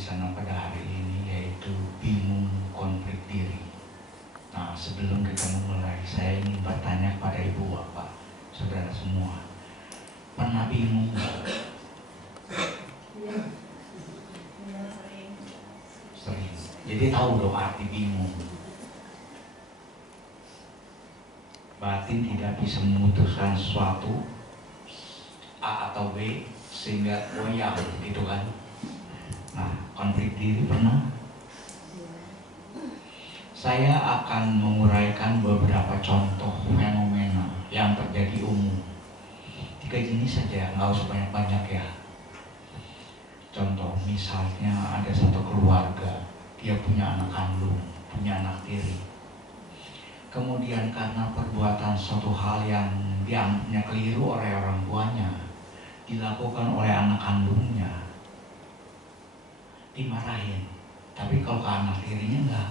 sana pada hari ini, yaitu bingung konflik diri. Nah, sebelum kita memulai, saya ingin bertanya kepada Ibu Bapak, saudara semua, pernah bingung nggak? Sering. Jadi tahu dong arti bingung. Batin tidak bisa memutuskan sesuatu A atau B sehingga goyang gitu kan. Nah, konflik diri pernah? Saya akan menguraikan beberapa contoh fenomena yang terjadi umum. 3 jenis saja, nggak usah banyak-banyak ya. Contoh, misalnya ada satu keluarga, dia punya anak kandung, punya anak tiri. Kemudian karena perbuatan suatu hal yang dianggapnya keliru oleh orang tuanya, dilakukan oleh anak kandungnya, dimarahin. Tapi kalau ke anak tirinya enggak,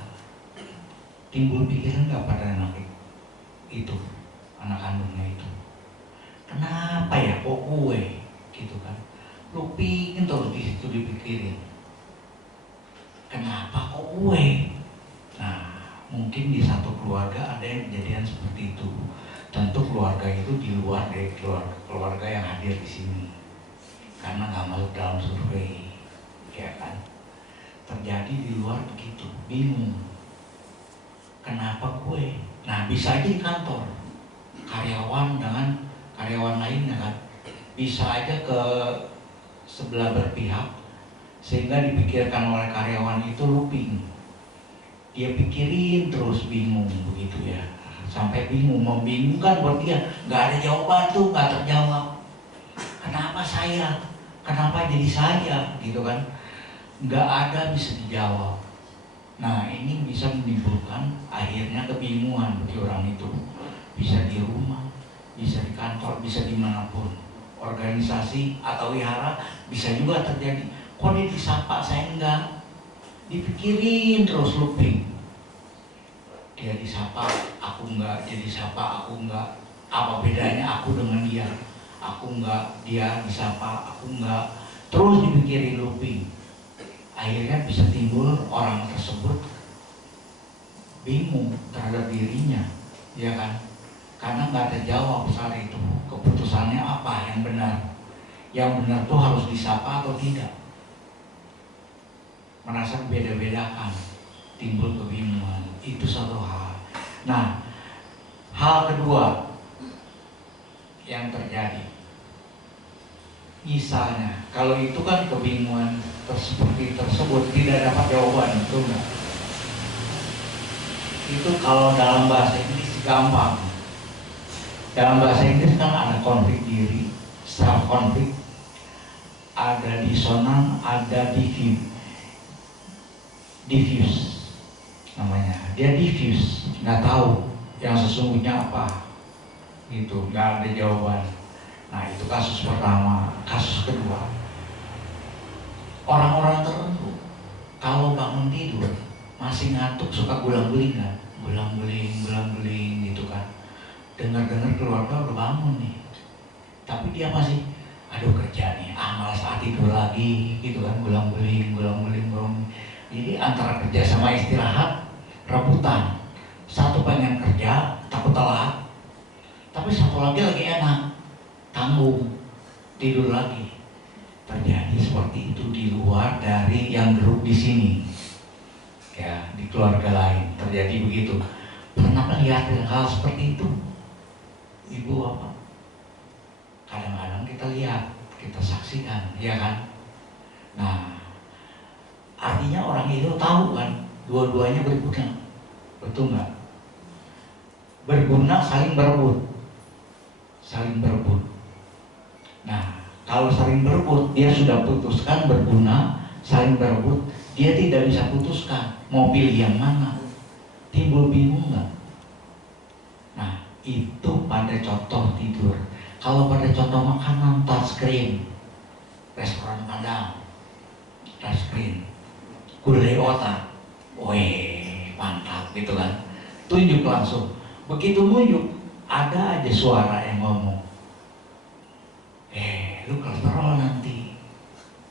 timbul pikiran enggak pada anak itu, anak kandungnya itu, kenapa ya kok gue gitu kan? Lu pingin terus di situ dipikirin, kenapa kok gue? Nah, mungkin di satu keluarga ada yang kejadian seperti itu. Tentu keluarga itu di luar dari keluarga yang hadir di sini, karena nggak masuk dalam survei, ya kan? Terjadi di luar begitu, bingung, kenapa gue? Nah, bisa aja di kantor, karyawan dengan karyawan lainnya kan, bisa aja ke sebelah berpihak sehingga dipikirkan oleh karyawan itu looping. Dia pikirin terus, bingung begitu ya, sampai bingung, membingungkan buat dia, nggak ada jawaban tuh, nggak terjawab. Kenapa saya? Kenapa jadi saya? Gitu kan? Nggak ada bisa dijawab. Nah, ini bisa menimbulkan akhirnya kebingungan bagi orang itu. Bisa di rumah, bisa di kantor, bisa dimanapun, organisasi atau wihara, bisa juga terjadi. Kok dia disapa, saya enggak? Dipikirin terus looping. Dia disapa, aku enggak. Dia disapa, aku enggak. Apa bedanya aku dengan dia? Aku enggak, dia disapa, aku enggak. Terus dipikirin looping. Akhirnya bisa timbul orang tersebut bingung terhadap dirinya, ya kan? Karena nggak terjawab saat itu keputusannya apa yang benar. Yang benar tuh harus disapa atau tidak. Merasa beda-bedakan, timbul kebingungan. Itu satu hal. Nah, hal kedua yang terjadi, misalnya kalau itu kan kebingungan seperti tersebut tidak dapat jawaban, itu enggak. Itu kalau dalam bahasa Inggris gampang. Dalam bahasa Inggris kan ada konflik diri, self konflik, ada disonan, ada diffuse namanya. Dia diffuse, nggak tahu yang sesungguhnya apa, gitu, nggak ada jawaban. Nah, itu kasus pertama. Kasus kedua, orang-orang tertentu kalau bangun tidur masih ngantuk suka gulang-guling kan, gulang-guling gitu kan. Dengar-dengar keluarga udah bangun nih, tapi dia masih, aduh kerja nih, malas tidur lagi gitu kan, gulang-guling. Jadi antara kerja sama istirahat rebutan. Satu pengen kerja takut telat, tapi satu lagi enak, tanggung, tidur lagi. Terjadi seperti itu di luar dari yang grup di sini, ya, di keluarga lain terjadi begitu. Pernah melihat hal seperti itu, Ibu apa? Kadang-kadang kita lihat, kita saksikan, ya kan? Nah, artinya orang itu tahu kan, dua-duanya berguna, betul nggak? Berguna, saling berebut. Nah, kalau saling berebut, dia sudah putuskan berguna, saling berebut, dia tidak bisa putuskan mau pilih yang mana. Timbul bingung nggak? Nah, itu pada contoh tidur. Kalau pada contoh makanan, touchscreen, restoran Padang, touchscreen, gulai otak, weh, mantap gitu kan. Tunjuk langsung. Begitu nunjuk, ada aja suara yang ngomong, lu kolesterol nanti,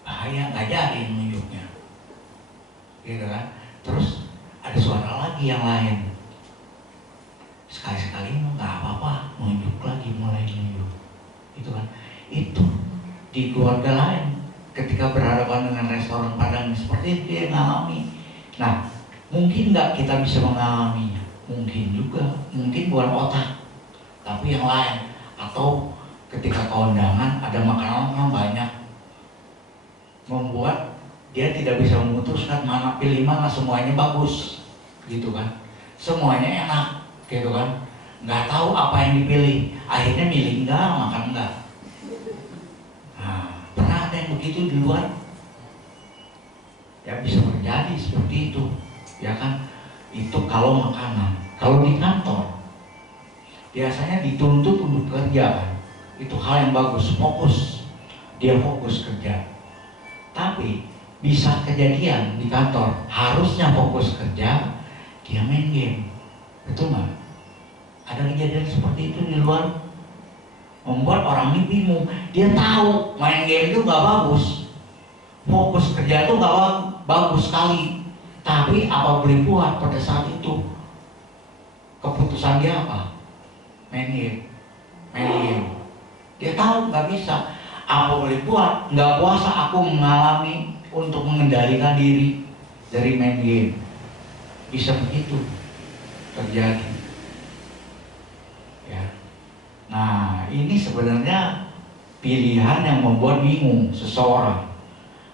bahaya, nggak jadi nunjuknya. gitu kan. Terus ada suara lagi yang lain, sekali-sekali nggak apa-apa, nunjuk lagi, mulai nunjuk, gitu kan. Itu di keluarga lain ketika berhadapan dengan restoran Padang seperti itu dia mengalami. Nah, mungkin nggak kita bisa mengalaminya, mungkin juga, mungkin bukan otak, tapi yang lain. Atau ketika kondangan ada makanan banyak, membuat dia tidak bisa memutuskan mana pilih mana, semuanya bagus, gitu kan. Semuanya enak, gitu kan. Nggak tahu apa yang dipilih, akhirnya milih enggak, makan enggak. Nah, pernah ada yang begitu di luar? Ya bisa terjadi seperti itu, ya kan. Itu kalau makanan. Kalau di kantor biasanya dituntut untuk kerja kan, itu hal yang bagus, fokus, dia fokus kerja. Tapi bisa kejadian di kantor harusnya fokus kerja, dia main game, betul nggak? Ada kejadian seperti itu di luar, membuat orang ini bingung. Dia tahu main game itu nggak bagus, fokus kerja itu nggak bagus sekali, tapi apa boleh buat pada saat itu? Keputusan dia apa? Main game. Dia tahu nggak bisa. Apa boleh buat? Nggak kuasa aku mengalami untuk mengendalikan diri dari main game. Bisa begitu terjadi. Ya. Nah, ini sebenarnya pilihan yang membuat bingung seseorang.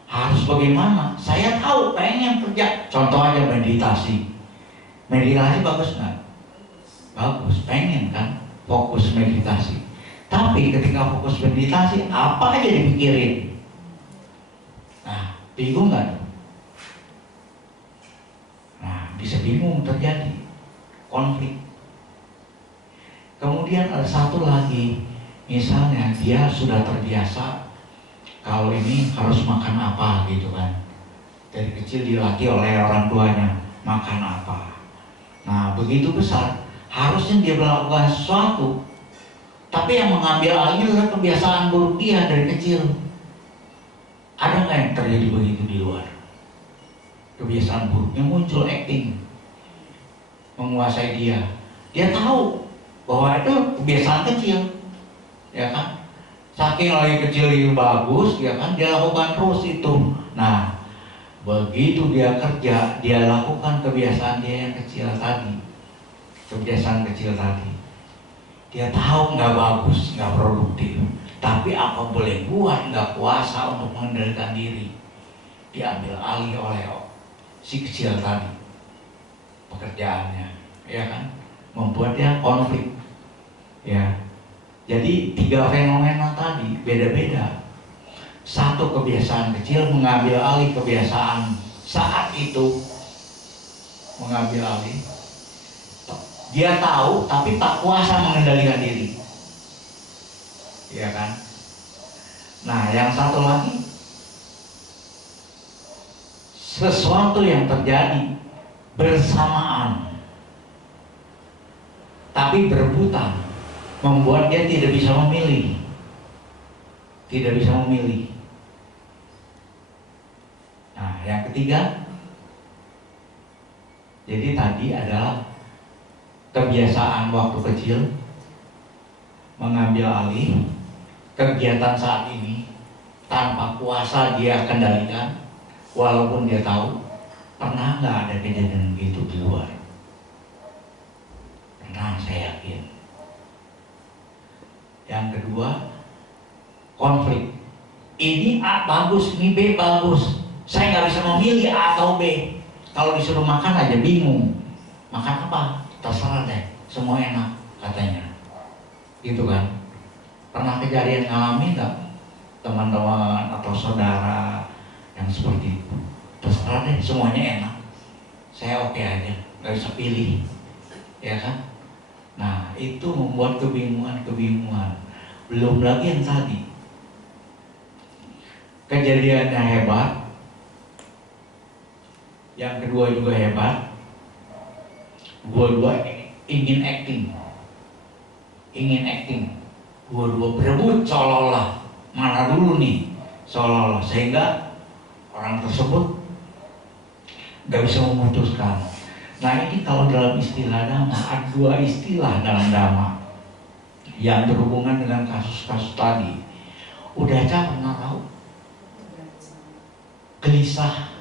Harus bagaimana? Saya tahu pengen kerja. Contoh aja meditasi. Meditasi bagus nggak? Bagus, pengen kan? Fokus meditasi. Tapi ketika fokus meditasi, apa aja dipikirin? Nah, bingung nggak? Nah, bisa bingung, terjadi konflik. Kemudian ada satu lagi, misalnya dia sudah terbiasa kalau ini harus makan apa gitu kan. Dari kecil dilatih oleh orang tuanya makan apa. Nah, begitu besar harusnya dia melakukan sesuatu, tapi yang mengambil alih adalah kebiasaan buruk dia dari kecil. Ada nggak yang terjadi begitu di luar? Kebiasaan buruknya muncul, acting, menguasai dia. Dia tahu bahwa itu kebiasaan kecil, ya kan? Saking lagi kecil itu bagus, ya kan? Dia lakukan terus itu. Nah, begitu dia kerja, dia lakukan kebiasaan dia yang kecil tadi, kebiasaan kecil tadi. Dia tahu nggak bagus, nggak produktif, tapi apa boleh buat, nggak kuasa untuk mengendalikan diri. Diambil alih oleh si kecil tadi pekerjaannya, ya kan, membuat dia konflik, ya. Jadi 3 fenomena tadi beda-beda. Satu kebiasaan kecil mengambil alih kebiasaan saat itu, mengambil alih. Dia tahu tapi tak kuasa mengendalikan diri, ya kan. Nah, yang satu lagi, sesuatu yang terjadi bersamaan tapi berebutan, membuat dia tidak bisa memilih. Nah, yang ketiga, jadi tadi adalah kebiasaan waktu kecil mengambil alih kegiatan saat ini tanpa kuasa dia kendalikan, walaupun dia tahu. Pernah nggak ada kejadian gitu di luar? Pernah, saya yakin. Yang kedua, konflik. Ini A bagus, ini B bagus. Saya nggak bisa memilih A atau B. Kalau disuruh makan aja bingung. Makan apa? Terserah deh, semua enak katanya. Gitu kan? Pernah kejadian ngalamin nggak teman-teman atau saudara yang seperti itu? Terserah deh, semuanya enak. Saya oke aja, nggak bisa pilih, ya kan? Nah, itu membuat kebingungan. Belum lagi yang tadi, kejadiannya hebat. Yang kedua juga hebat. Dua-dua ingin acting. Dua-dua berebut seolah-olah mana dulu nih, seolah-olah, sehingga orang tersebut nggak bisa memutuskan. Nah ini kalau dalam istilah dhamma, ada dua istilah dalam dhamma yang berhubungan dengan kasus-kasus tadi. Udaca pernah tahu? Gelisah.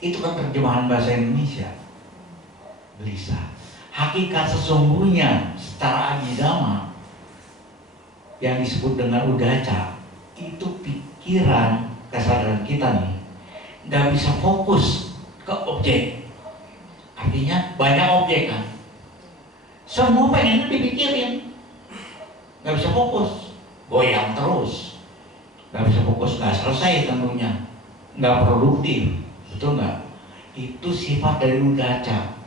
Itu kan terjemahan bahasa Indonesia. Gelisah. Hakikat sesungguhnya secara abhidhamma yang disebut dengan udaca itu pikiran, kesadaran kita nih nggak bisa fokus ke objek. Artinya banyak objek kan, semua pengen dipikirin, nggak bisa fokus, goyang terus, nggak bisa fokus, nggak selesai tentunya, nggak produktif, betul nggak? Itu sifat dari udaca.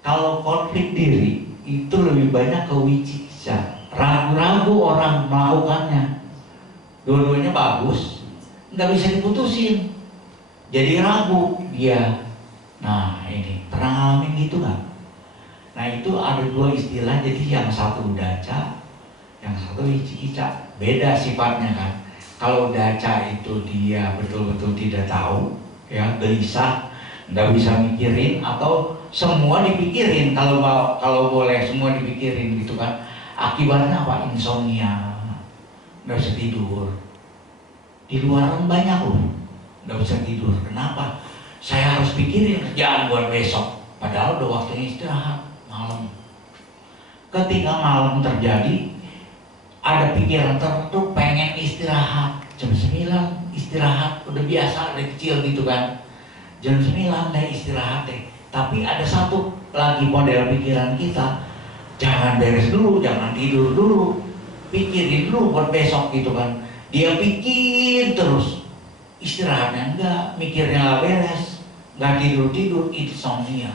Kalau konflik diri itu lebih banyak ke wiciksa, ragu-ragu orang melakukannya. Dua-duanya bagus, nggak bisa diputusin, jadi ragu dia. Nah ini pernah ngalamin gitu nggak? Nah itu ada dua istilah, jadi yang satu udaca, yang satu wiciksa. Beda sifatnya kan. Kalau udaca itu dia betul-betul tidak tahu, ya gelisah, nggak bisa mikirin, atau semua dipikirin. Kalau boleh semua dipikirin gitu kan. Akibatnya apa? Insomnia, nggak bisa tidur. Di luaran banyak loh, nggak bisa tidur. Kenapa? Saya harus pikirin kerjaan buat besok, padahal udah waktunya istirahat malam. Ketika malam terjadi, ada pikiran tertentu pengen istirahat. Jam 9 istirahat, udah biasa dari kecil gitu kan. Jam 9 deh istirahat deh. Tapi ada satu lagi model pikiran kita, jangan beres dulu, jangan tidur dulu, pikirin dulu buat besok gitu kan. Dia pikir terus, istirahatnya enggak, mikirnya nggak beres, nggak tidur, insomnia,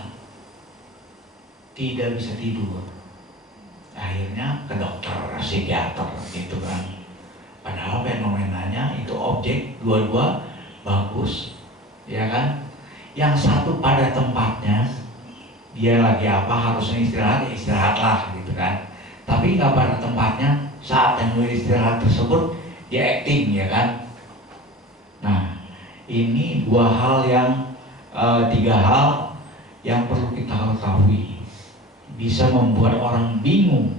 tidak bisa tidur. Akhirnya ke dokter, psikiater gitu kan. Padahal fenomenanya itu objek dua-dua bagus, ya kan? Yang satu pada tempatnya, dia lagi apa harusnya istirahat, ya istirahatlah gitu kan. Tapi nggak pada tempatnya, saat yang istirahat tersebut dia acting, ya kan. Nah ini dua hal yang tiga hal yang perlu kita ketahui, bisa membuat orang bingung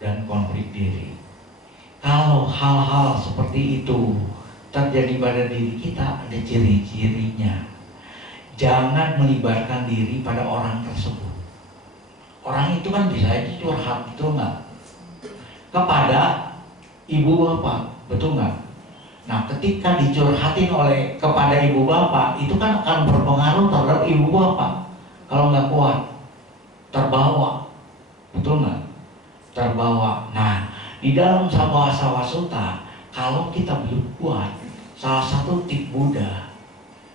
dan konflik diri. Kalau hal-hal seperti itu terjadi pada diri kita, ada ciri-cirinya. Jangan melibatkan diri pada orang tersebut. Orang itu kan bisa aja curhat, betul nggak? Kepada ibu bapak, betul nggak? Nah ketika dicurhatin kepada ibu bapak, itu kan akan berpengaruh terhadap ibu bapak. Kalau nggak kuat, terbawa, betul nggak? Terbawa. Nah di dalam Sambhasa Sutta, kalau kita belum kuat, salah satu tip Buddha,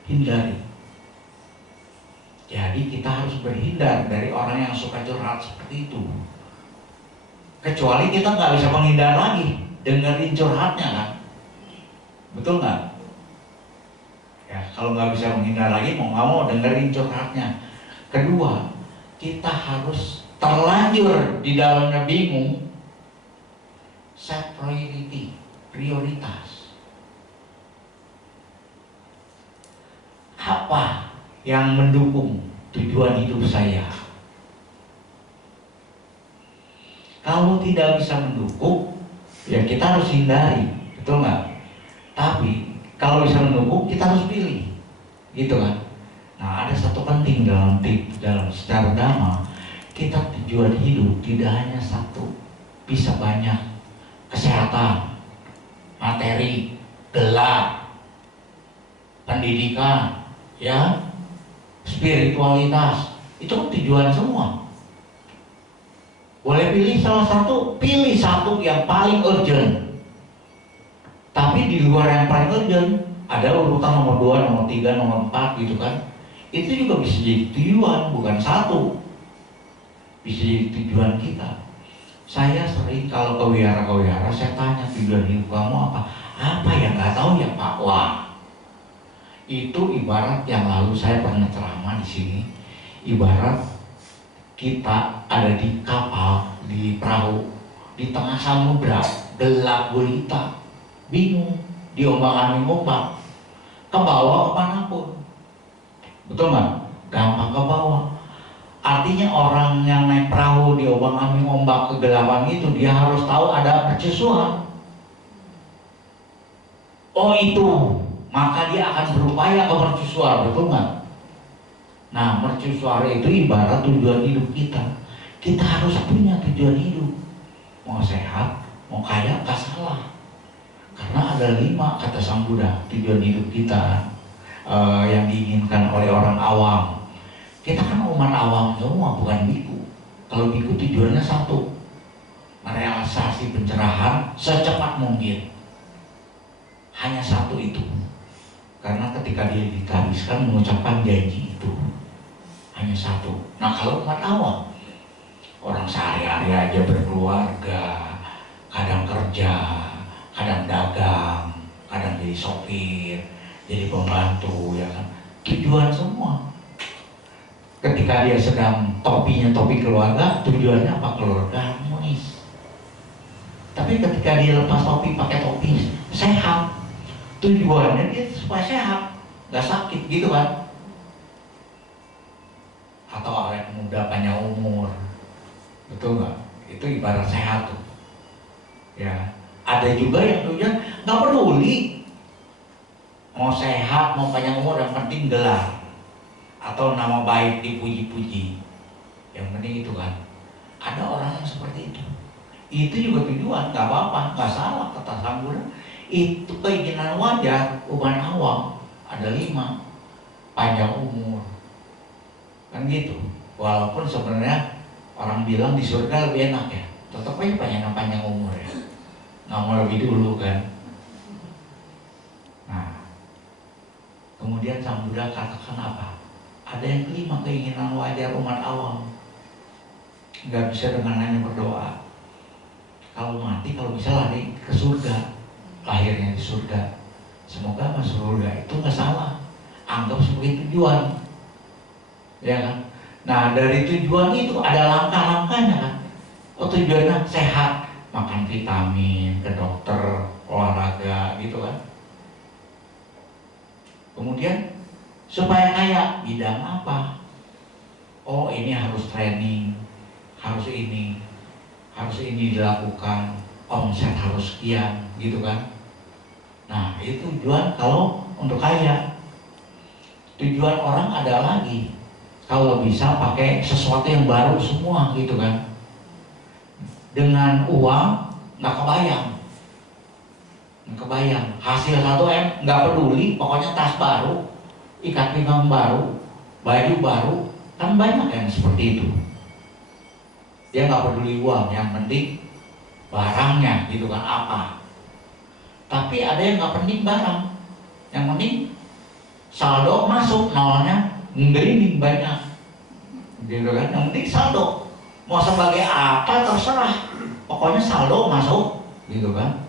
hindari. Jadi kita harus berhindar dari orang yang suka curhat seperti itu. Kecuali kita nggak bisa menghindar lagi, dengerin curhatnya kan, betul nggak? Ya kalau nggak bisa menghindar lagi, mau nggak mau dengerin curhatnya. Kedua, kita harus terlanjur di dalamnya bingung, set prioritas. Apa yang mendukung tujuan hidup saya? Kalau tidak bisa mendukung, ya kita harus hindari, betul nggak? Tapi kalau bisa mendukung, kita harus pilih, gitu kan? Nah ada satu penting dalam secara dhamma, kita tujuan hidup tidak hanya satu, bisa banyak. Kesehatan, materi, gelar, pendidikan, ya, spiritualitas, itu kan tujuan semua. Boleh pilih salah satu, pilih satu yang paling urgent. Tapi di luar yang paling urgent, ada urutan nomor 2, nomor 3, nomor 4 gitu kan. Itu juga bisa jadi tujuan, bukan satu. Bisa jadi tujuan kita. Saya sering kalau ke wihara, saya tanya tujuan hidup kamu apa? Apa yang nggak tahu ya Pak? Wah, itu ibarat yang lalu saya pernah ceramah di sini. Ibarat kita ada di kapal, di perahu, di tengah samudra, gelap gulita, bingung diombang-ambing ombak, ke bawah kemanapun, betul nggak? Gampang ke bawah. Artinya orang yang naik perahu diombang-ambing ombak kegelapan itu, dia harus tahu ada mercusuar. Oh itu, maka dia akan berupaya ke mercusuar, betul nggak? Nah, mercusuar itu ibarat tujuan hidup kita. Kita harus punya tujuan hidup. Mau sehat, mau kaya, gak salah. Karena ada 5 kata Sang Buddha tujuan hidup kita yang diinginkan oleh orang awam. Kita kan umat awam semua, bukan biku. Kalau biku tujuannya satu, merealisasi pencerahan secepat mungkin. Hanya satu itu. Karena ketika dia dihabiskan mengucapkan janji itu hanya satu. Nah kalau umat awam, orang sehari-hari aja berkeluarga, kadang kerja, kadang dagang, kadang jadi sopir, jadi pembantu, ya kan? Tujuan semua. Ketika dia sedang topinya topi keluarga, tujuannya apa? Keluarga harmonis. Tapi ketika dia lepas topi, pakai topi sehat, tujuannya dia supaya sehat, nggak sakit, gitu kan? Atau awet muda panjang umur, betul nggak? Itu ibarat sehat tuh. Ya, ada juga yang tujuan nggak peduli mau sehat mau panjang umur, yang penting gelar atau nama baik dipuji-puji, yang penting itu kan. Ada orang yang seperti itu juga tujuan, nggak apa-apa, nggak salah kata Sang Buddha. Itu keinginan wajar umat awam. Ada 5, panjang umur, kan gitu. Walaupun sebenarnya orang bilang di surga lebih enak ya, tetap aja panjang umur ya, nggak mau lebih dulu kan. Nah, kemudian Sang Buddha katakan apa? Ada yang kelima, keinginan wajar umat awam. Nggak bisa dengan hanya berdoa. Kalau mati, kalau bisa lari ke surga, lahirnya di surga. Semoga masuk surga, itu nggak salah. Anggap sebagai tujuan, ya kan? Nah dari tujuan itu ada langkah-langkahnya kan. Oh tujuannya sehat, makan vitamin, ke dokter, olahraga, gitu kan. Kemudian supaya kaya, bidang apa? Oh ini harus training, harus ini dilakukan, omset harus sekian, gitu kan. Nah itu tujuan kalau untuk kaya. Tujuan orang ada lagi, kalau bisa pakai sesuatu yang baru semua, gitu kan. Dengan uang nggak kebayang, hasil 1 M nggak peduli, pokoknya tas baru, ikat pinggang baru, baju baru, kan banyak yang seperti itu. Dia nggak peduli uang, yang penting barangnya, gitu kan, apa. Tapi ada yang nggak penting barang, yang penting saldo masuk, nolnya ngelinding banyak, gitu kan. Yang penting saldo, mau sebagai apa terserah, pokoknya saldo masuk, gitu kan.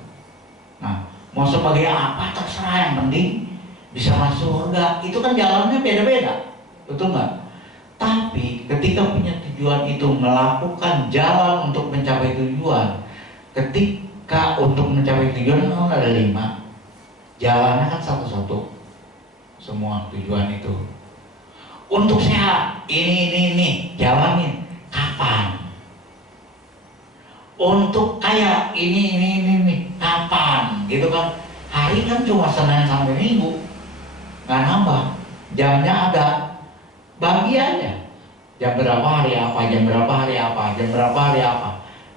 Nah, mau sebagai apa terserah, yang penting bisa masuk surga. Itu kan jalannya beda-beda, betul nggak? Tapi ketika punya tujuan itu, melakukan jalan untuk mencapai tujuan. Ketika untuk mencapai tujuan kan ada 5, jalannya kan satu-satu semua tujuan itu. Untuk sehat, ini jalanin, kapan? Untuk kaya, ini kapan? Gitu kan. Hari kan cuma Senin sampai Minggu, nggak nambah. Jamnya ada, bagi aja. Jam berapa hari apa, jam berapa hari apa, jam berapa hari apa.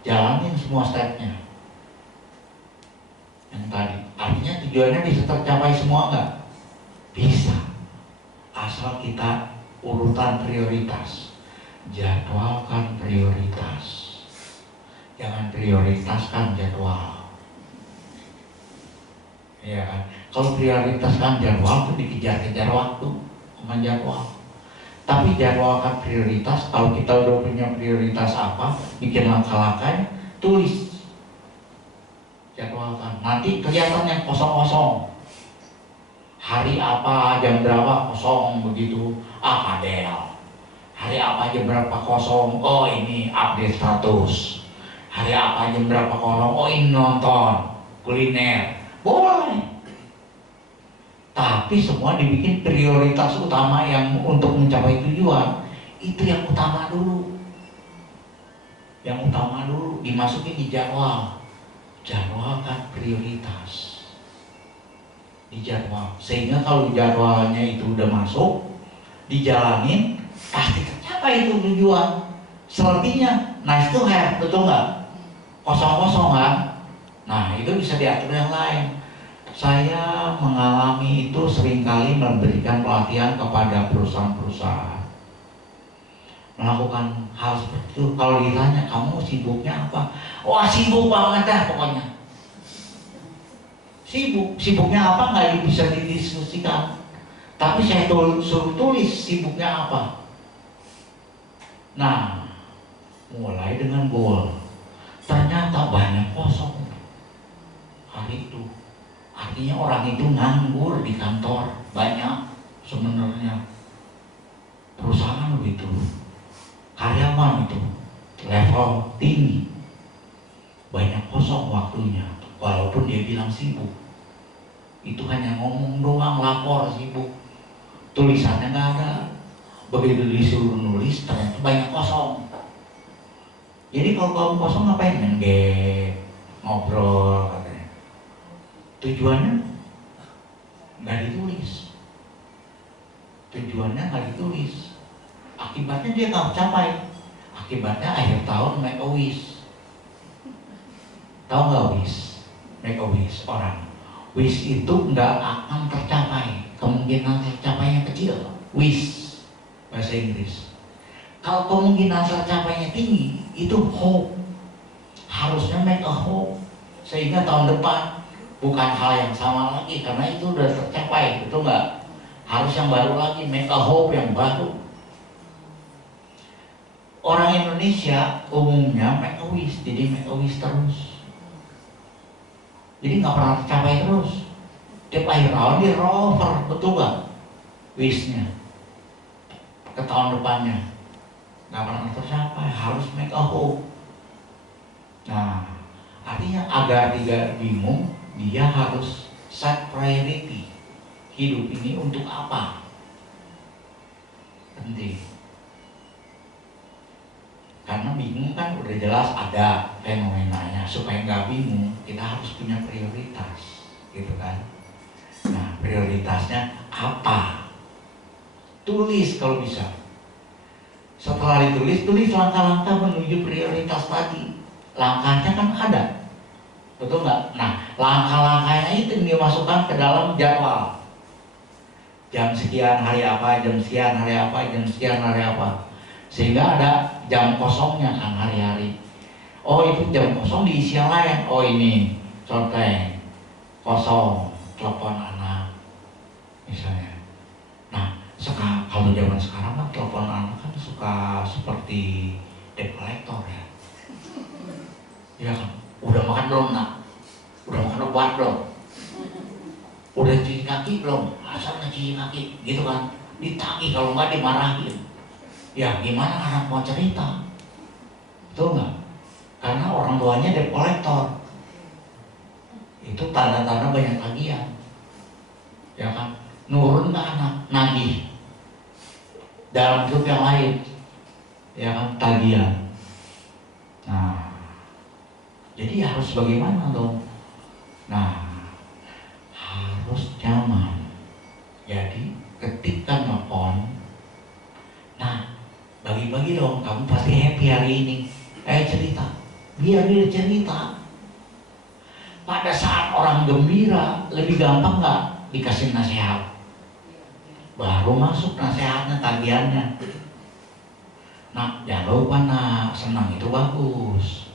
Jalanin semua stepnya yang tadi. Artinya tujuannya bisa tercapai semua nggak? Bisa, asal kita urutan prioritas, jadwalkan prioritas, jangan prioritaskan jadwal, ya kan? Kalau prioritaskan jadwal itu dikejar-kejar waktu sama jadwal. Tapi jadwalkan prioritas. Kalau kita udah punya prioritas apa, bikin langkah-langkahnya, tulis, jadwalkan. Nanti kelihatan yang kosong-kosong. Hari apa, jam berapa kosong begitu. Kadel. Hari apa, jam berapa kosong. Oh ini update status. Hari apa, jam berapa kosong. Oh ini nonton kuliner. Boleh. Tapi semua dibikin prioritas utama yang untuk mencapai tujuan. Itu yang utama dulu. Yang utama dulu dimasukin di jadwal. Jadwal kan prioritas. Di jadwal. Sehingga kalau jadwalnya itu udah masuk, dijalanin, pasti tercapai itu tujuan. Selebihnya nice to have, betul nggak? Kosong-kosong kan? Nah itu bisa diatur yang lain. Saya mengalami itu seringkali memberikan pelatihan kepada perusahaan-perusahaan melakukan hal seperti itu. Kalau ditanya kamu sibuknya apa? Wah sibuk banget dah pokoknya. Sibuknya apa nggak bisa didiskusikan. Tapi saya suruh tulis sibuknya apa. Nah, mulai dengan goal. Ternyata banyak kosong hari itu. Artinya orang itu nganggur di kantor banyak sebenarnya. Perusahaan begitu. Karyawan itu level tinggi, banyak kosong waktunya, walaupun dia bilang sibuk. Itu hanya ngomong doang, lapor sibuk, tulisannya nggak ada. Begitu disuruh nulis, ternyata banyak kosong. Jadi kalau kamu kosong ngapain? Main game, ngobrol katanya. Tujuannya nggak ditulis. Tujuannya nggak ditulis. Akibatnya dia nggak capai. Akibatnya akhir tahun make a wish. Tahu nggak wish? Make a wish orang. Wish itu nggak akan tercapai. Kemungkinan tercapainya kecil. Wish bahasa Inggris. Kalau kemungkinan tercapainya tinggi, itu hope. Harusnya make a hope. Sehingga tahun depan bukan hal yang sama lagi karena itu udah tercapai, betul nggak? Harus yang baru lagi, make a hope yang baru. Orang Indonesia umumnya make a wish, jadi make a wish terus. Jadi nggak pernah tercapai terus. Tiap akhir tahun dia rover, betul nggak? Wishnya ke tahun depannya nggak pernah tercapai, harus make a hope. Nah, artinya agar tidak bingung, dia harus set priority. Hidup ini untuk apa? Penting. Karena bingung kan udah jelas ada fenomenanya. Supaya nggak bingung, kita harus punya prioritas, gitu kan? Nah, prioritasnya apa? Tulis kalau bisa. Setelah ditulis, tulis langkah-langkah menuju prioritas tadi. Langkahnya kan ada, betul nggak? Nah, langkah-langkahnya itu dimasukkan ke dalam jadwal. Jam sekian hari apa, jam sekian hari apa, jam sekian hari apa. Sehingga ada jam kosongnya kan hari-hari. Oh itu jam kosong diisi yang lain. Oh ini contoh kosong, telepon anak misalnya. Nah kalau zaman sekarang kan telepon anak kan suka seperti debt collector ya. Ya kan, udah makan belum nak? Udah makan obat belum? Udah cuci kaki belum? Asal nggak cuci kaki, gitu kan? Ditagih, kalau nggak dimarahin. Ya gimana anak mau cerita? Betul nggak? Karena orang tuanya debt collector. Itu tanda-tanda banyak tagihan. Ya kan? Nurun ke anak, nagih. Dalam grup yang lain. Ya kan? Tagihan. Nah, jadi harus bagaimana dong? Nah, harus nyaman. Jadi ketika nelfon, nah bagi-bagi dong, kamu pasti happy hari ini. Cerita, biar dia cerita. Pada saat orang gembira, lebih gampang nggak dikasih nasihat? Baru masuk nasihatnya, tagihannya. Nah, jangan lupa nak, senang itu bagus.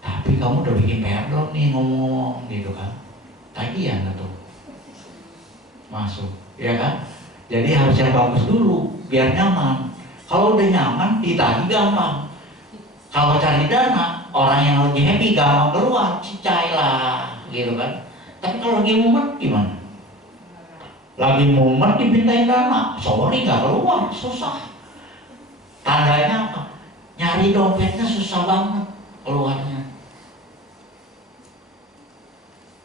Tapi kamu udah bikin PR belum nih ngomong gitu kan? Tagihan itu masuk, ya kan? Jadi harus yang bagus dulu, biar nyaman. Kalau udah nyaman, ditagih gampang. Kalau cari dana, orang yang lagi happy gampang keluar, cicai lah, gitu kan. Tapi kalau lagi mumet gimana? Lagi mumet dipindahin dana, sorry gak keluar, susah. Tandanya apa? Nyari dompetnya susah banget keluarnya.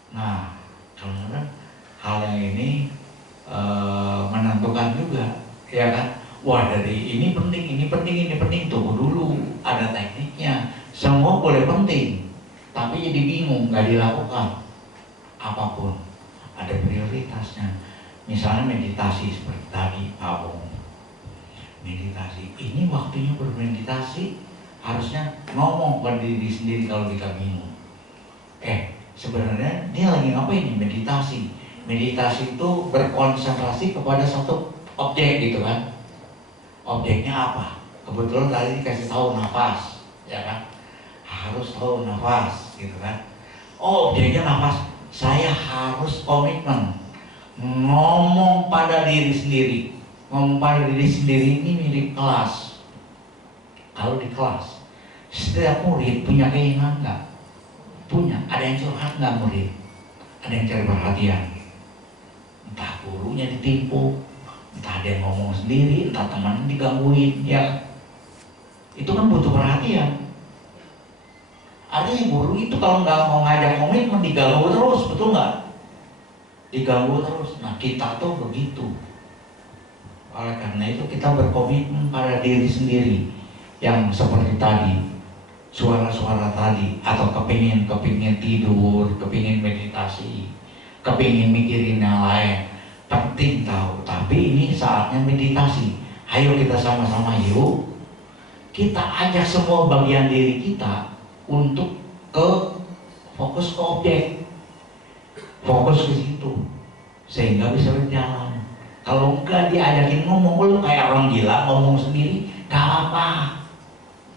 Nah, kalau hal yang ini ya kan? Wah dari ini penting, tunggu dulu, ada tekniknya. Semua boleh penting, tapi jadi bingung, nggak dilakukan. Apapun ada prioritasnya. Misalnya meditasi seperti tadi, Abang. Meditasi, ini waktunya bermeditasi, harusnya ngomong pada diri sendiri kalau kita bingung. Sebenarnya dia lagi ngapain nih? Meditasi. Meditasi itu berkonsentrasi kepada satu objek gitu kan. Objeknya apa? Kebetulan tadi dikasih tahu nafas, ya kan? Harus tahu nafas, gitu kan? Oh, objeknya nafas. Saya harus komitmen ngomong pada diri sendiri. Ngomong pada diri sendiri ini mirip kelas. Kalau di kelas, setiap murid punya keinginan nggak? Punya. Ada yang curhat nggak murid? Ada yang cari perhatian. Entah gurunya ditipu, entah dia ngomong sendiri, entah teman digangguin, ya. Itu kan butuh perhatian. Artinya guru itu kalau nggak mau ngajak komitmen diganggu terus, betul nggak? Diganggu terus. Nah kita tuh begitu. Oleh karena itu kita berkomitmen pada diri sendiri, yang seperti tadi, suara-suara tadi, atau kepingin tidur, kepingin meditasi, kepingin mikirin yang lain. Penting tahu, tapi ini saatnya meditasi. Ayo kita sama-sama yuk. Kita ajak semua bagian diri kita untuk fokus ke objek, fokus ke situ, sehingga bisa berjalan. Kalau enggak diajakin ngomong, lu kayak orang gila ngomong sendiri, gak apa-apa.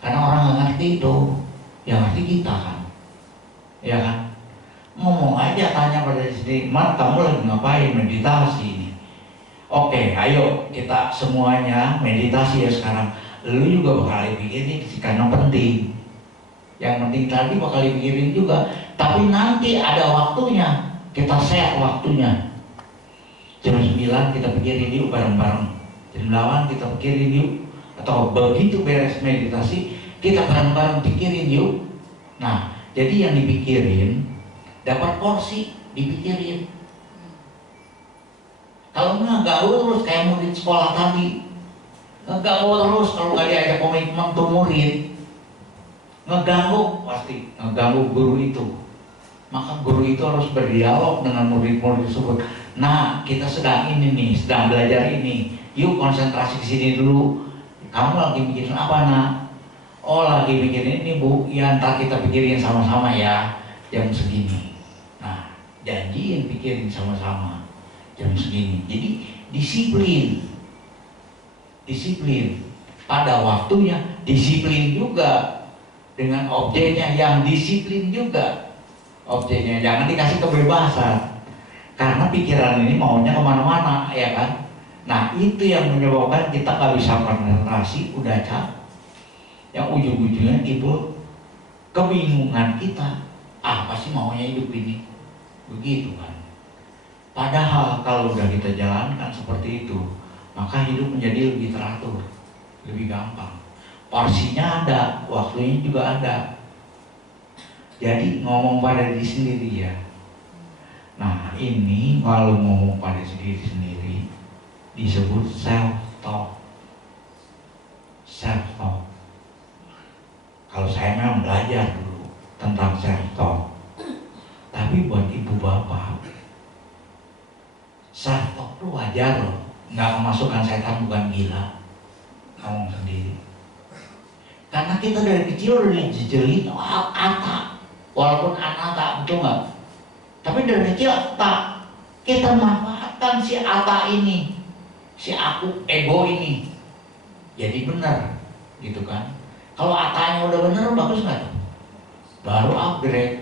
Karena orang nggak ngerti itu, yang ngerti kita kan, ya kan? Ngomong aja, tanya pada diri, "Man, kamu lagi ngapain? Meditasi ini." Oke, ayo kita semuanya meditasi ya sekarang. Lu juga bakal pikirin karena penting. Yang penting tadi bakal dipikirin juga. Tapi nanti ada waktunya, kita share waktunya. Jam 9 kita pikirin yuk bareng-bareng. Jam 8 kita pikirin yuk. Atau begitu beres meditasi, kita bareng-bareng pikirin yuk. Nah, jadi yang dipikirin dapat porsi, dipikirin. Kalau nggak terus kayak murid sekolah tadi, ngeganggu terus kalau nggak diajak komitmen tuh murid, ngeganggu pasti ngeganggu guru itu. Maka guru itu harus berdialog dengan murid-murid tersebut. Nah, kita sedang ini nih, sedang belajar ini. Yuk konsentrasi ke sini dulu. Kamu lagi mikirin apa, Nak? Oh, lagi mikirin ini, Bu. Ya, ntar kita pikirin sama-sama ya, jam segini. Nah, janjiin pikirin sama-sama jam segini. Jadi disiplin. Disiplin. Pada waktunya disiplin juga. Dengan objeknya yang disiplin juga. Objeknya jangan dikasih kebebasan. Karena pikiran ini maunya kemana-mana, ya kan? Nah, itu yang menyebabkan kita nggak bisa konsentrasi, udah capek. Yang ujung-ujungnya timbul kebingungan kita. Apa sih maunya hidup ini? Begitu kan? Padahal kalau udah kita jalankan seperti itu, maka hidup menjadi lebih teratur, lebih gampang. Porsinya ada, waktunya juga ada. Jadi ngomong pada diri sendiri ya. Nah ini kalau ngomong pada diri sendiri disebut self-talk. Self-talk. Kalau saya memang belajar dulu tentang self-talk. Tapi buat ibu bapak, self-talk itu wajar loh. Nggak memasukkan setan, bukan gila. Ngomong sendiri. Karena kita dari kecil udah dijejelin ata. Walaupun anata, betul nggak? Tapi dari kecil tak, kita manfaatkan si ata ini, si aku, ego ini, jadi benar, gitu kan? Kalau atanya udah benar, bagus nggak? Baru upgrade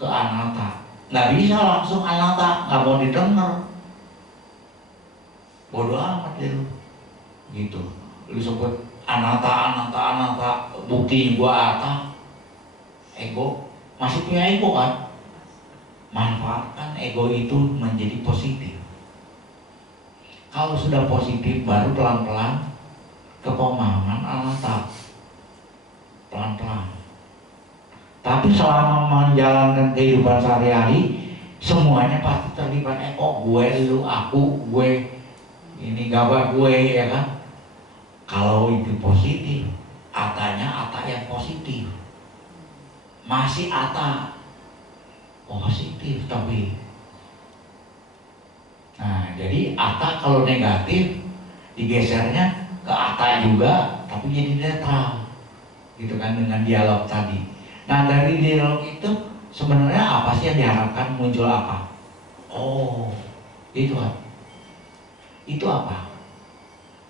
ke anata. Nggak bisa langsung anata, nggak mau didengar. Bodoh amat ya lu, gitu. Lu sebut anata, buktiin gua ata, ego. Masih punya ego kan? Manfaatkan ego itu menjadi positif. Kalau sudah positif, baru pelan-pelan ke pemahaman anatta. Pelan-pelan. Tapi selama menjalankan kehidupan sehari-hari, semuanya pasti terlibat ego. Gue, lu, aku, gue. ini gambar gue ya kan. Kalau itu positif, atanya ata yang positif, masih ata positif tapi. Nah jadi ata kalau negatif digesernya ke ata juga, tapi jadi netral, gitu kan dengan dialog tadi. Nah dari dialog itu sebenarnya apa sih yang diharapkan, muncul apa? Oh, itu apa? Itu apa?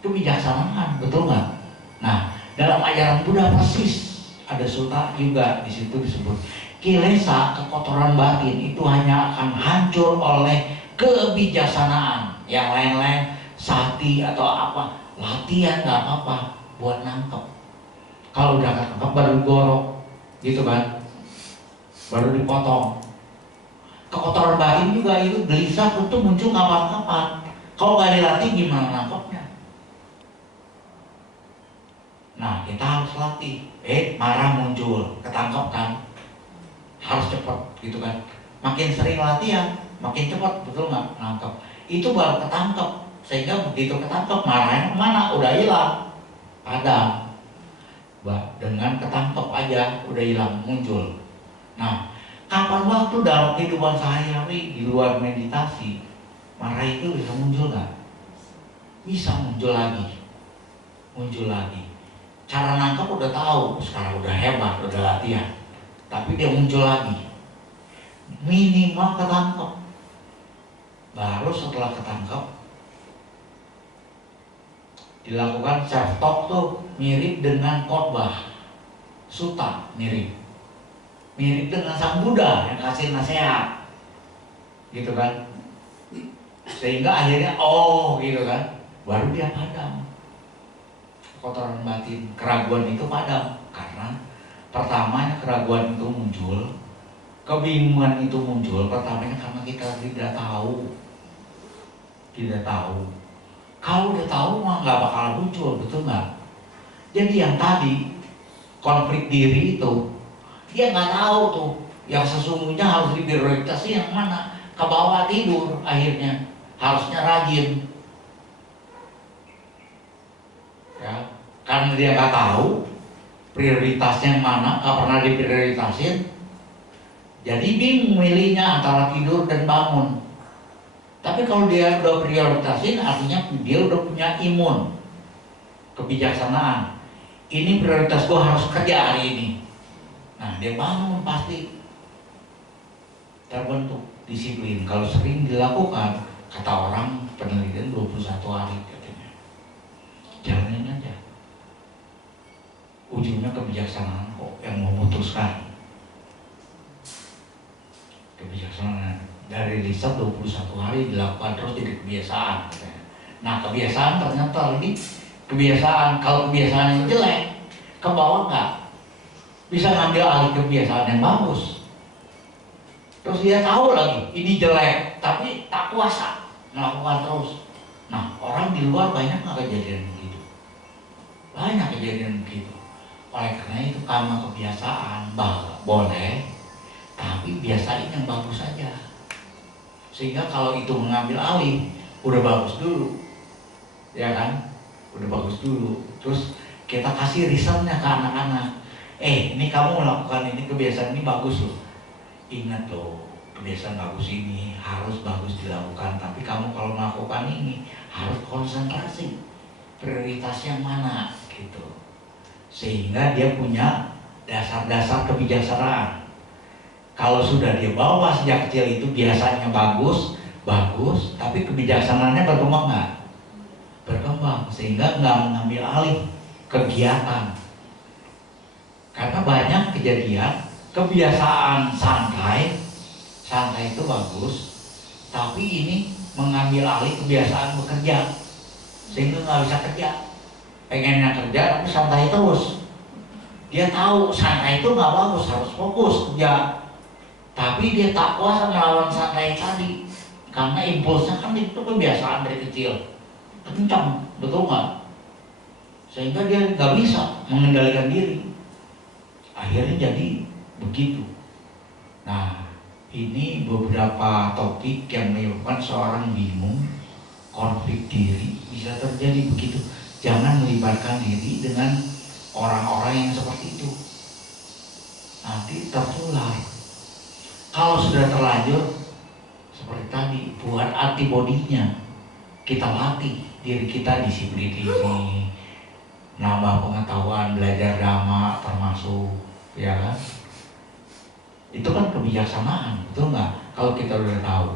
Kebijaksanaan, betul nggak? Nah, dalam ajaran Buddha persis ada sutta juga di situ disebut kilesa, kekotoran batin itu hanya akan hancur oleh kebijaksanaan. Yang lain-lain sati atau apa, latihan nggak apa-apa buat nangkep. Kalau udah nangkep baru digorok, gitu kan? Baru dipotong. Kekotoran batin juga itu gelisah tentu muncul kapan-kapan. Kalau nggak dilatih gimana nangkepnya? Nah kita harus latih. Marah muncul, ketangkep kan? Harus cepat gitu kan? Makin sering latihan, makin cepat, betul nggak nangkep? Itu baru ketangkep. Sehingga begitu ketangkep marahnya kemana? Udah hilang, padam. Dengan ketangkep aja udah hilang, muncul. Nah kapan waktu dalam kehidupan sehari-hari di luar meditasi marah itu bisa muncul nggak? Bisa muncul lagi, muncul lagi. Cara nangkep udah tahu, sekarang udah hebat, udah latihan. Tapi dia muncul lagi. Minimal ketangkep. Baru setelah ketangkep dilakukan self talk tuh mirip dengan khotbah sutta, mirip dengan Sang Buddha yang kasih nasihat, gitu kan? Sehingga akhirnya gitu kan, baru dia padam. Kotoran batin, keraguan itu padam. Karena pertamanya keraguan itu muncul, kebingungan itu muncul pertamanya karena kita tidak tahu. Kalau udah tahu mah nggak bakal muncul, betul nggak? Jadi yang tadi konflik diri itu dia nggak tahu tuh yang sesungguhnya harus diprioritaskan yang mana. Ke bawah tidur akhirnya, harusnya rajin ya, karena dia nggak tahu prioritasnya yang mana, nggak pernah diprioritasin, jadi bingung milihnya antara tidur dan bangun. Tapi kalau dia udah prioritasin, artinya dia udah punya imun, kebijaksanaan. Ini prioritas gue harus kerja hari ini. Nah dia bangun, pasti terbentuk disiplin. Kalau sering dilakukan, kata orang penelitian 21 hari katanya. Jalanin aja. Ujungnya kebijaksanaan kok yang memutuskan. Kebijaksanaan dari riset 21 hari dilakukan terus jadi kebiasaan. Nah kebiasaan ternyata ini kebiasaan, kalau kebiasaan yang jelek ke bawah nggak bisa ngambil alih kebiasaan yang bagus. Terus dia tahu lagi ini jelek tapi tak kuasa melakukan terus. Nah orang di luar banyak nggak kejadian begitu, banyak kejadian begitu. Oleh karena itu karena kebiasaan boleh, tapi biasain yang bagus saja. Sehingga kalau itu mengambil alih, udah bagus dulu, ya kan? Udah bagus dulu. Terus kita kasih risetnya ke anak-anak. Ini kamu melakukan ini, kebiasaan ini bagus loh. Ingat loh, kebiasaan bagus ini harus bagus dilakukan. Tapi kamu kalau melakukan ini harus konsentrasi. Prioritasnya mana gitu. Sehingga dia punya dasar-dasar kebijaksanaan. Kalau sudah dia bawa sejak kecil itu biasanya bagus, tapi kebijaksanaannya berkembang nggak? Berkembang, sehingga nggak mengambil alih kegiatan. Karena banyak kejadian kebiasaan santai itu bagus, tapi ini mengambil alih kebiasaan bekerja, sehingga nggak bisa kerja. Pengennya kerja tapi santai terus. Dia tahu santai itu nggak bagus, harus fokus kerja. Tapi dia tak kuasa melawan santai tadi, karena impulsnya kan itu kebiasaan dari kecil, kencang, betul nggak? Sehingga dia nggak bisa mengendalikan diri. Akhirnya jadi begitu. Nah, ini beberapa topik yang menyebabkan seorang bingung, konflik diri bisa terjadi begitu. Jangan melibatkan diri dengan orang-orang yang seperti itu, nanti tertular. Kalau sudah terlanjur seperti tadi, buat antibodinya, kita latih diri kita, disiplin diri, nambah pengetahuan, belajar dhamma termasuk, ya kan? Itu kan kebijaksanaan, betul nggak? Kalau kita udah tahu,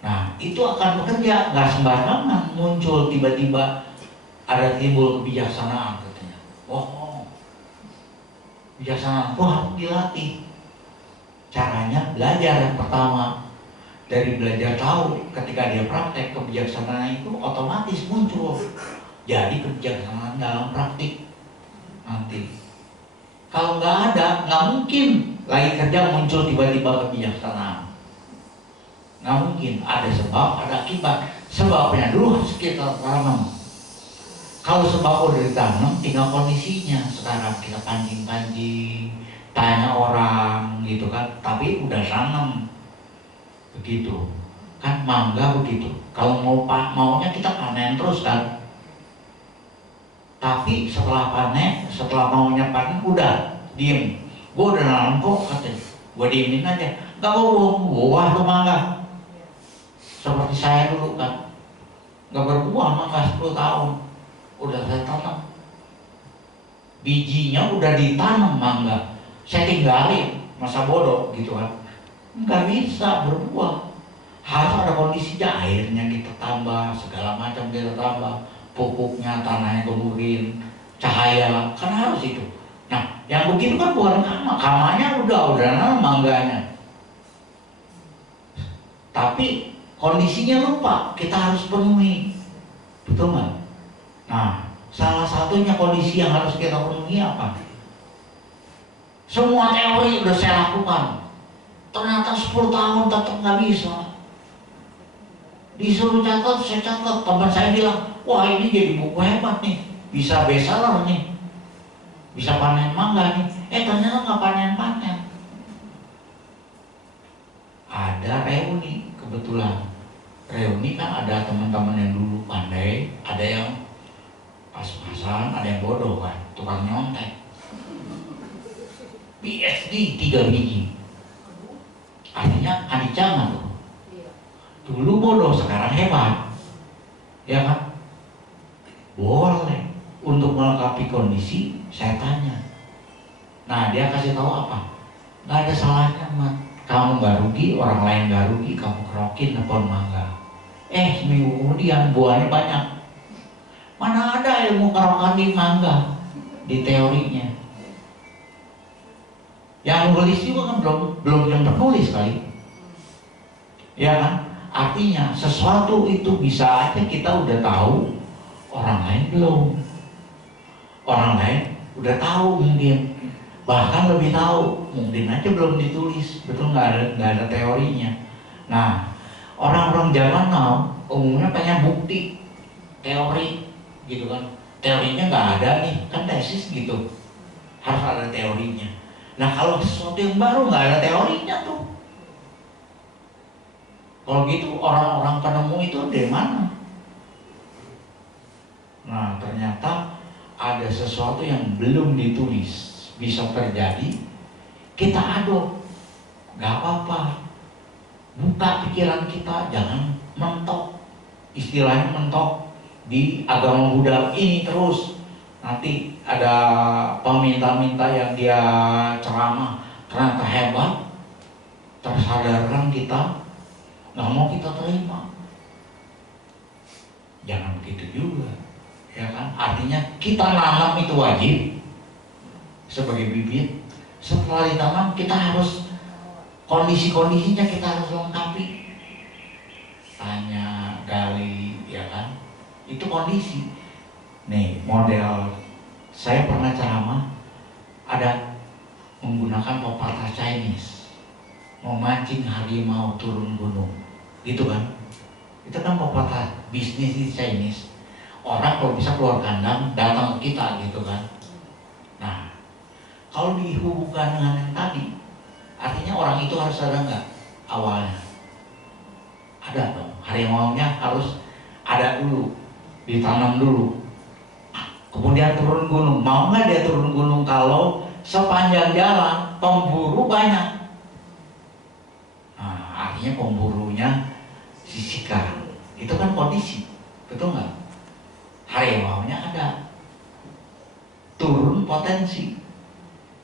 nah itu akan bekerja, nggak sembarangan muncul tiba-tiba ada timbul kebijaksanaan katanya. Oh, kebijaksanaan itu harus dilatih. Caranya belajar yang pertama, dari belajar tahu, ketika dia praktek kebijaksanaan itu otomatis muncul. Jadi kebijaksanaan dalam praktik nanti. Kalau nggak ada, nggak mungkin lagi kerja muncul tiba-tiba kebijaksanaan. Nggak mungkin. Ada sebab, ada akibat. Sebabnya dulu harus kita tanam. Kalau sebab udah ditanam, tinggal kondisinya. Sekarang kita pancing-pancing, tanya orang gitu kan. Tapi udah tanam. Begitu. Kan mangga begitu. Kalau maunya kita panen terus kan. Tapi setelah panen, setelah maunya panen, udah diem. Gue udah nanam kok katanya. Gue diemin aja. Gak mau buah tuh mangga. Seperti saya dulu kan. Gak berbuah mangga 10 tahun. Udah saya tanam. Bijinya udah ditanam mangga. Saya tinggalin, masa bodoh gitu kan. Gak bisa berbuah. Harus ada kondisinya, airnya kita tambah, segala macam kita tambah. Pupuknya, tanahnya kemurin, cahaya, kan harus itu. Nah, yang begitu kan bukan kama, kamanya udah mangganya. Tapi kondisinya lupa, kita harus penuhi, betul nggak? Nah, salah satunya kondisi yang harus kita penuhi apa? Semua teori udah saya lakukan, ternyata 10 tahun tetap nggak bisa. Disuruh catat, saya catat. Teman saya bilang, wah ini jadi buku hebat nih, bisa bestseller nih, bisa panen mangga nih. Ternyata nggak panen-panen. Ada reuni, kebetulan reuni kan ada teman-teman yang dulu pandai, ada yang pas-pasan, ada yang bodoh kan, tukang nyontek. PhD 3 biji, artinya adicangan tuh. Dulu bodoh, sekarang hebat, ya kan? Boleh. Untuk melengkapi kondisi, saya tanya. Nah, dia kasih tahu apa? Gak ada salahnya, Mat. Kamu gak rugi, orang lain gak rugi, kamu kerokin pohon mangga. Seminggu kemudian buahnya banyak. Mana ada ilmu kerokan di mangga, di teorinya. Yang nulis juga kan belum yang penulis kali, ya kan? Artinya sesuatu itu bisa aja kita udah tahu, orang lain belum. Orang lain udah tahu mungkin, bahkan lebih tahu, mungkin aja belum ditulis, betul nggak ada teorinya. Nah, orang-orang zaman now umumnya pengen bukti, teori, gitu kan? Teorinya nggak ada nih, kan tesis gitu, harus ada teorinya. Nah, kalau sesuatu yang baru nggak ada teorinya tuh. Kalau gitu orang-orang penemu itu dari mana? Nah, ternyata ada sesuatu yang belum ditulis, bisa terjadi. Kita adop, gak apa-apa. Buka pikiran kita, jangan mentok. Istilahnya mentok di agama Buddha ini terus. Nanti ada peminta-minta yang dia ceramah, ternyata hebat, tersadarkan kita, nggak mau kita terima. Jangan begitu juga, ya kan? Artinya kita nanam itu wajib sebagai bibit. Setelah ditanam kita harus kondisi-kondisinya kita harus lengkapi. Tanya, gali, ya kan? Itu kondisi. Nih model saya pernah ceramah, ada menggunakan pepatah Chinese, memancing harimau turun gunung, gitu kan? Itu kan pepatah bisnis di Chinese. Orang kalau bisa keluar kandang datang ke kita, gitu kan? Nah, kalau dihubungkan dengan yang tadi, artinya orang itu harus ada nggak awalnya? Ada dong. Harimaunya harus ada dulu, ditanam dulu, kemudian turun gunung. Mau nggak dia turun gunung kalau sepanjang jalan pemburu banyak? Nah, artinya pemburunya sisihkan. Itu kan kondisi, betul nggak? Harimaunya ada, turun potensi.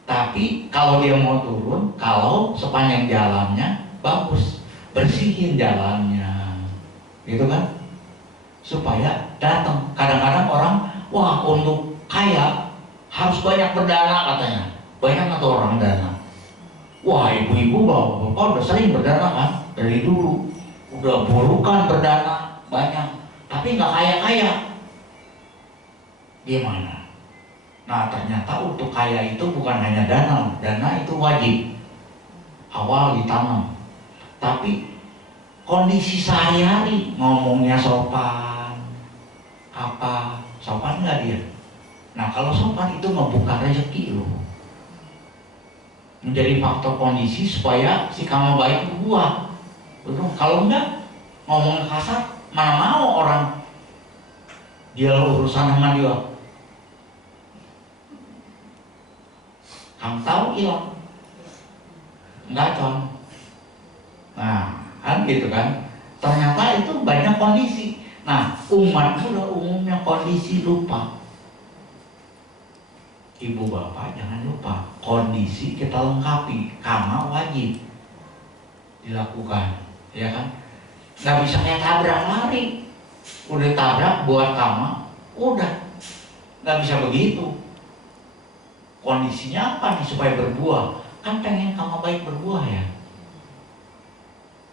Tapi kalau dia mau turun, kalau sepanjang jalannya bagus, bersihin jalannya, gitu kan? Supaya datang. Kadang-kadang orang, wah untuk kaya harus banyak berdana katanya. Banyak atau orang dana. Wah ibu-ibu bapak-bapak udah sering berdana kan dari dulu, udah burukan berdana banyak, tapi nggak kaya-kaya. Gimana? Nah ternyata untuk kaya itu bukan hanya dana itu wajib awal ditanam, tapi kondisi sehari-hari ngomongnya sopan, apa sopan nggak dia? Nah kalau sopan itu membuka rezeki loh, menjadi faktor kondisi supaya si kamu baik berbuah. Betul? Kalau enggak ngomong kasar, mana mau orang dia urusan sama dia. Kamu tahu hilang, enggak con. Nah, kan gitu kan. Ternyata itu banyak kondisi. Nah, umat itu udah umumnya kondisi lupa. Ibu bapak jangan lupa, kondisi kita lengkapi, kama wajib dilakukan, ya kan? Nggak bisa kayak tabrak lari, udah tabrak buat kama, udah nggak bisa begitu. Kondisinya apa nih supaya berbuah? Kan pengen kama baik berbuah ya.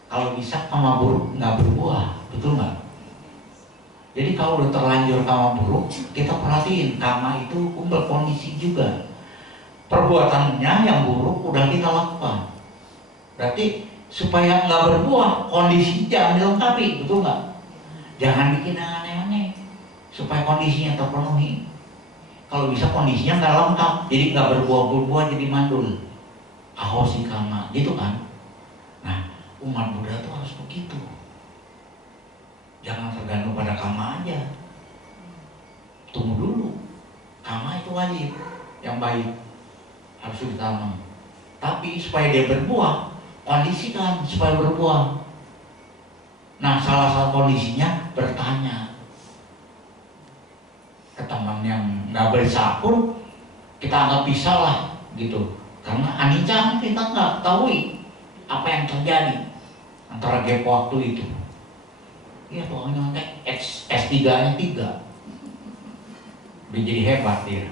Kalau bisa kama buruk nggak berbuah, betul nggak? Jadi kalau udah terlanjur kama buruk, kita perhatiin kama itu berkondisi juga. Perbuatannya yang buruk udah kita lakukan. Berarti supaya nggak berbuah, kondisi jangan dilengkapi, betul nggak? Jangan bikin yang aneh-aneh supaya kondisinya terpenuhi. Kalau bisa kondisinya nggak lengkap, jadi nggak berbuah-buah jadi mandul. Ahosi kama, gitu kan? Nah, umat Buddha tuh harus begitu. Jangan tergantung pada kama aja. Tunggu dulu. Kama itu wajib, yang baik harus ditanam. Tapi supaya dia berbuah, kondisikan supaya berbuah. Nah, salah satu kondisinya bertanya ke teman yang nggak bersapur, kita anggap bisa lah gitu, karena anicca kita nggak tahu apa yang terjadi antara gap waktu itu. Ya pokoknya S3-nya 3 udah jadi hebat dia.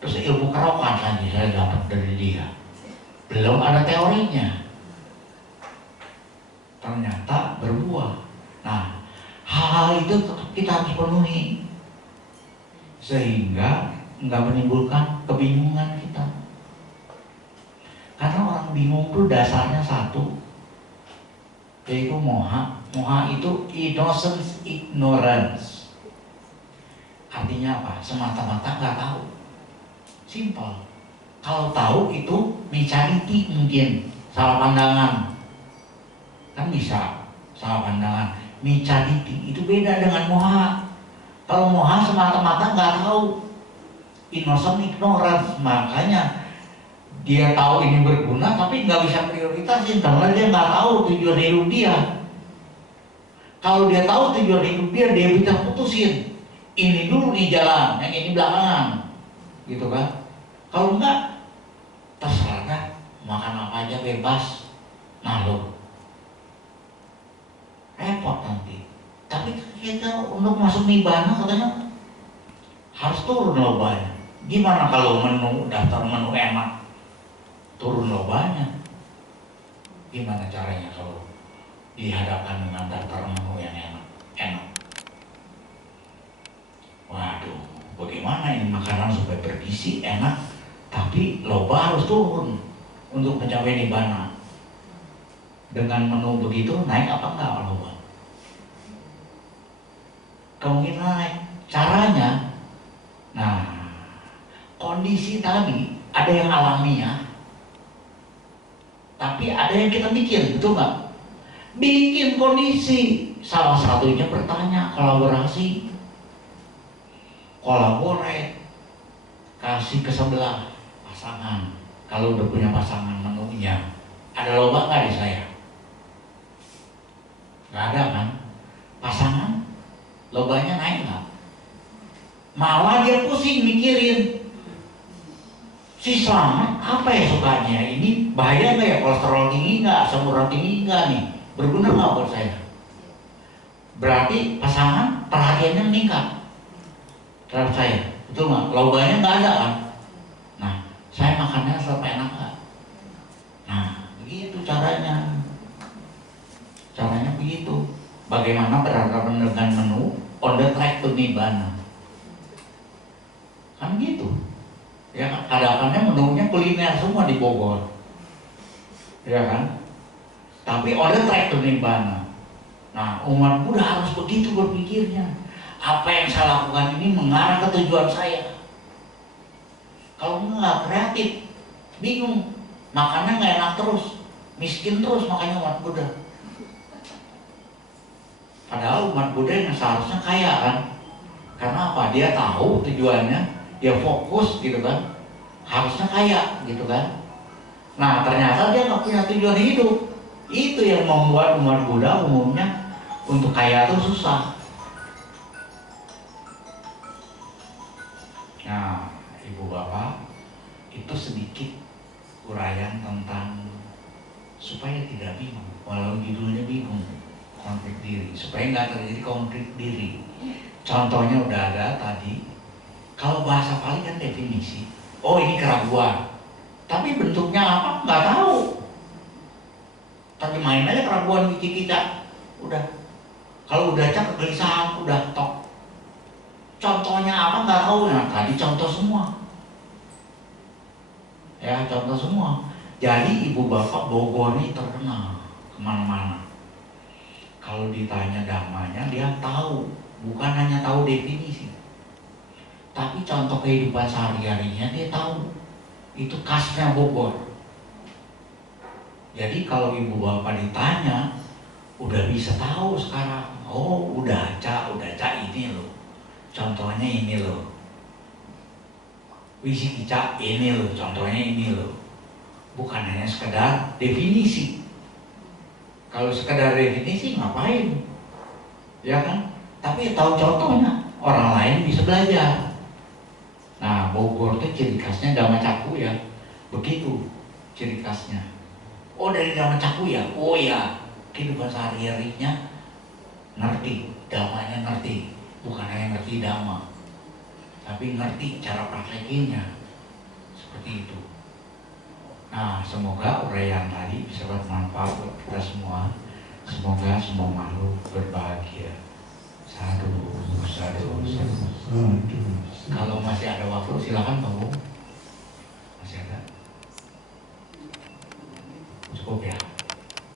Terus ilmu kerokan lagi saya dapat dari dia, belum ada teorinya, ternyata berbuah. Nah, hal-hal itu tetap kita harus penuhi sehingga nggak menimbulkan kebingungan kita. Karena orang bingung itu dasarnya satu, yaitu moha. Moha itu innocence, ignorance. Artinya apa? Semata-mata nggak tahu. Simple. Kalau tahu itu miccariti, mungkin salah pandangan, kan bisa salah pandangan. Miccariti itu beda dengan moha. Kalau moha semata-mata nggak tahu, innocent ignorance, makanya dia tahu ini berguna tapi nggak bisa prioritasin karena dia nggak tahu tujuan hidup dia. Kalau dia tahu tujuan hidup dia bisa putusin. Ini dulu nih jalan, yang ini belakangan, gitu kan? Kalau enggak, terserah dah, makan apa aja bebas, malu, repot nanti. Tapi kita untuk masuk nibbana katanya harus turun lobanya. Gimana kalau daftar menu enak, turun lobanya? Gimana caranya kalau dihadapkan dengan daftar menu yang enak? Waduh, bagaimana ini makanan supaya bergizi, enak, tapi loba harus turun untuk mencapai nibbana. Dengan menu begitu naik apa enggak loba? Kemungkinan naik. Caranya, nah, kondisi tadi ada yang alamiah, tapi ada yang kita mikir, betul nggak? bikin kondisi. Salah satunya bertanya, kolaborasi, collaborate, kasih ke sebelah pasangan. Kalau udah punya pasangan menunya, ada lomba nggak di saya? Nggak ada kan? Pasangan, lombanya naik nggak? Malah dia pusing mikirin, si selamat apa ya sukanya? Ini bahaya nggak ya, kolesterol tinggi nggak, asam urat tinggi nggak nih? Berguna nggak buat saya? Berarti pasangan perhatiannya meningkat terhadap saya, betul nggak? Lombanya nggak ada kan? Nah, saya makannya sampai enak nggak? Nah, begitu caranya. Caranya begitu. Bagaimana berhadapan dengan menu on the track to Nibbana. Kan gitu. Ya kan? Hadapannya menunya kuliner semua di Bogor. Ya kan? Tapi on the track to Nibbana. Nah, umat Buddha harus begitu berpikirnya. Apa yang saya lakukan ini mengarah ke tujuan saya. Kalau nggak kreatif, bingung, makannya nggak enak terus, miskin terus, makanya umat Buddha. Padahal umat Buddha yang seharusnya kaya kan, karena apa? Dia tahu tujuannya, dia fokus gitu kan, harusnya kaya gitu kan. Nah ternyata dia nggak punya tujuan hidup. Itu yang membuat umat Buddha umumnya untuk kaya itu susah. Nah, ibu bapak, itu sedikit uraian tentang supaya tidak bingung, walau judulnya bingung, konflik diri, supaya nggak terjadi konflik diri. Contohnya udah ada tadi. Kalau bahasa Pali kan definisi, oh ini keraguan, tapi bentuknya apa nggak tahu. Terjemahin aja keraguan kita, udah. Kalau udah cak kegelisahan, udah tok. Contohnya apa nggak tahu. Nah tadi contoh semua, ya contoh semua. Jadi ibu bapak Bogor ini terkenal kemana-mana. Kalau ditanya damanya dia tahu, bukan hanya tahu definisi, tapi contoh kehidupan sehari-harinya dia tahu. Itu khasnya Bogor. Jadi kalau ibu bapak ditanya, udah bisa tahu sekarang. Oh udah cak ini loh. Contohnya ini loh. Wisi kicak ini loh, contohnya ini loh. Bukan hanya sekedar definisi. Kalau sekedar definisi ngapain? Ya kan? Tapi tahu contohnya, orang lain bisa belajar. Nah, Bogor itu ciri khasnya Dhamma Caku ya. Begitu ciri khasnya. Oh dari Dhamma Caku ya? Oh ya, kehidupan sehari-harinya ngerti, Dhammanya ngerti. Bukan hanya ngerti Dhamma, tapi ngerti cara praktekinnya. Seperti itu. Nah, semoga uraian tadi bisa bermanfaat buat kita semua. Semoga semua makhluk berbahagia. Sadu, sadu, sadu. Kalau masih ada waktu silakan Pak.